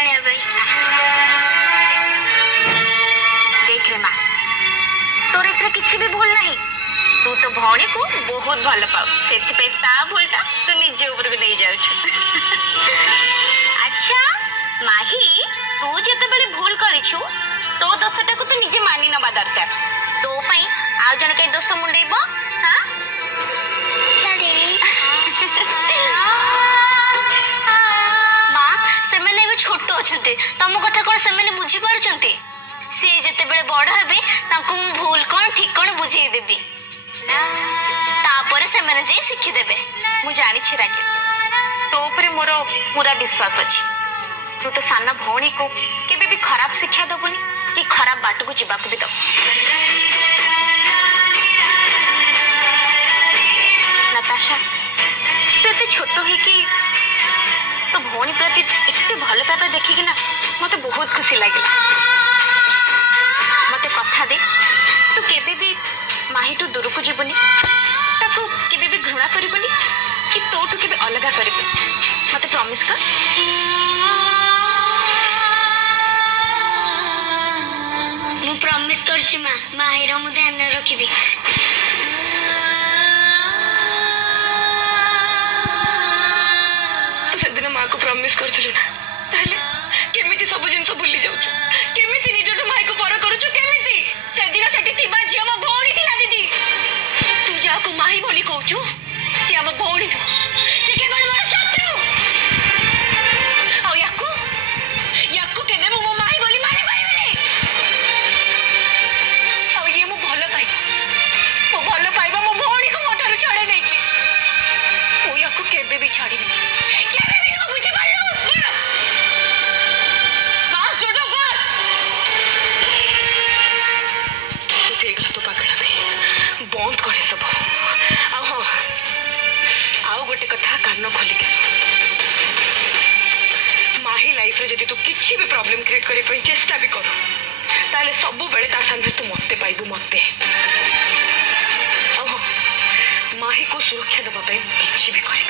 आने देख रे माँ तोर एथरे किछि भी भूल नहीं तू तो भौणी को बहुत भल पाऊ से भूलटा तू निजे ऊपर को नहीं जाऊ अच्छा माही तू जिते भूल करिछु तो दोषटा को तू निजे मानि नबा दरकार तो पई आउ जने के दोष मुंडेबो हां मां से मैंने भी छोटो अछंते तम कथा कोन से मैंने बुझी पारचंते से जते बेले बड़ हेबे तांको मु भूल कोन ठीक कोन बुझी देबी तापर से मैंने जे शिखि देबे मु जानि छी रागे तो ऊपर मोर पूरा विश्वास अछि तू तो साना भौणी को केबे भी खराब शिक्षा दबुनी कि खराब बाट को जीवा को भी दब नताशा तू छोट है कि तो भौणी प्रति एते भल पाबा देखिक ना मते बहुत खुशी लगे मते कथा दे तू केबे भी माही टू दूर को जीवनी ताकू केबे भी घृणा करबनी कि तोटू केबे अलगा करबनी मते प्रॉमिस कर मु प्रॉमिस करछि मां माही रो मु ध्यान रखिबी तो सेदिन मां को प्रॉमिस करथिलु ना ताले केमिति सब जिंस भूली जाउछु केमिति निजो माई को पर करूछु केमिति सेदिन सेठी थिबा जिया म भौणी थिला दीदी तू जा को माही बोली कहूछु से हम भौणी से केवल मोर शत्रु आ याकू केबे मो माही बोली माने पाइबे आ ये मो भलो पाइबा मो भौणी को मोटर छड़े नै छी ओ याकू केबे भी छाड़ी केबे भी न बुझी पालो बस जोडो बस तू देखला तो पागल नहीं बंद करे सब आ हो आओ गोटे कथा कान खोली के माही लाइफ रे जदी तू किछि भी प्रॉब्लम क्रिएट करे पई चेष्टा भी कर ताले सब बेले ता सामने तू मते पाइबू मते माही को सुरक्षा दबा किसी भी करे